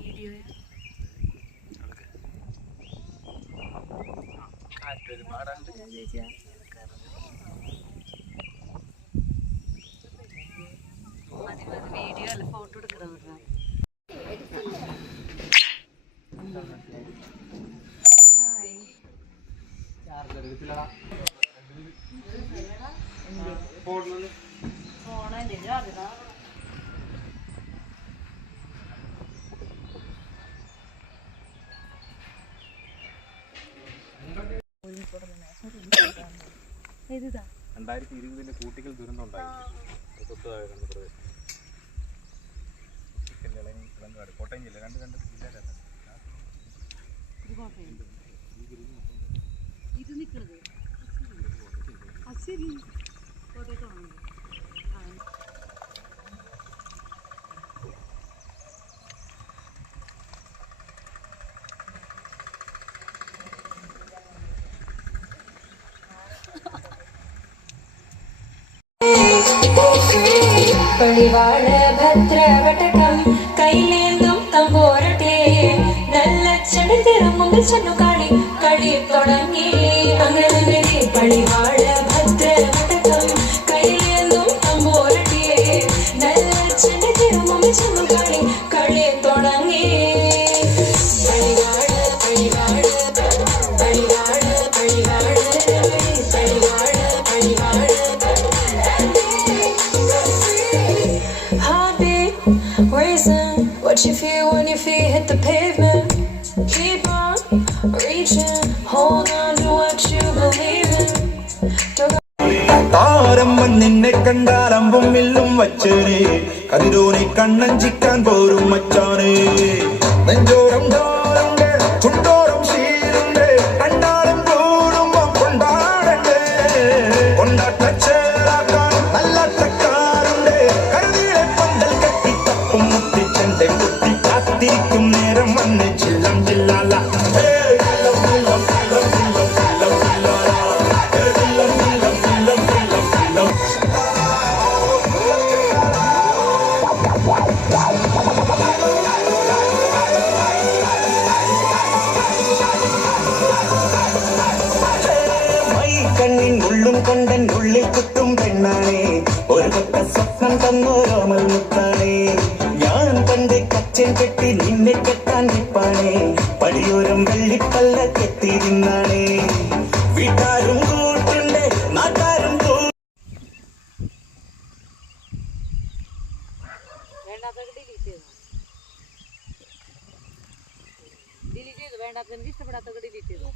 Video അല്ല photo എടുക്കണം. ഏതാ 2020 കൂട്ടിക്കൽ ദുരന്തം ഉണ്ടായി. കോട്ടയം ജില്ല രണ്ട് ജില്ലയിലാണ് ഇത് നിൽക്കുന്നത്. ശരി, കോട്ടയത്താണോ? പളിവാള ഭദ്രവടകം കൈലേന്തും തമ്പോരട്ടെ നല്ല ചെടി തിരുമുമ്പിൽ ചെന്നു കളി തുടങ്ങി. അങ്ങനെ പളിവാള ഭദ്രവടകം കൈലേന്തും തമ്പോരട്ടെ നല്ല ചെടി തിരുമുമ്പിൽ ചെന്നു കളി തുടങ്ങി. പളിവാള പളിവാള പളിവാള പളിവാള പളിവാള പളിവാള. What you feel when your feet hit the pavement? Keep on reaching, hold on to what you believe in. താരമ്മൻ നിന്നെ കണ്ടാലമ്പും വില്ലും വച്ചേനെ കതിരോനെ കണ്ണഞ്ചിക്കാൻ പോരും മച്ചാനെ. നെഞ്ചോരം ഡോറുണ്ട് ചുണ്ടോറും ശീലുണ്ട് കണ്ടാലും കൂടുമ്പോ കൊണ്ടാടണ്ടേ. കൊണ്ടാട്ടച്ചേരാക്കാൻ നല്ല തക്കാറുണ്ട് കരുതിയിലെ പന്തൽ കെട്ടി തപ്പും മുട്ടിച്ചെന്റെ കുട്ടി കാത്തിരിക്കും നേരം വന്ന് ചില്ലം ചില്ലാല. കണ്ണിൻ ഉള്ളും കൊണ്ടൻ ഉള്ളിൽ കുത്തും പെണ്ണാണേ. ഒരു കൊട്ട സ്വപ്നം തന്നോരോമൽ മുത്താണേ. ഞാൻ പണ്ട് കച്ചൻ കെട്ടി നിന്നെ കെട്ടാൻ നിപ്പാണേ. പടിയോരം വെള്ളിപ്പല്ല കെട്ടിയിരുന്നാണേ. വീട്ടാരും കൂട്ടുണ്ട് നാട്ടാരും ഡിലീറ്റ് ചെയ്തു. വേണ്ടാത്ത എനിക്ക് ഇഷ്ടപ്പെടാത്തൊക്കെ ഡിലീറ്റ് ചെയ്തു.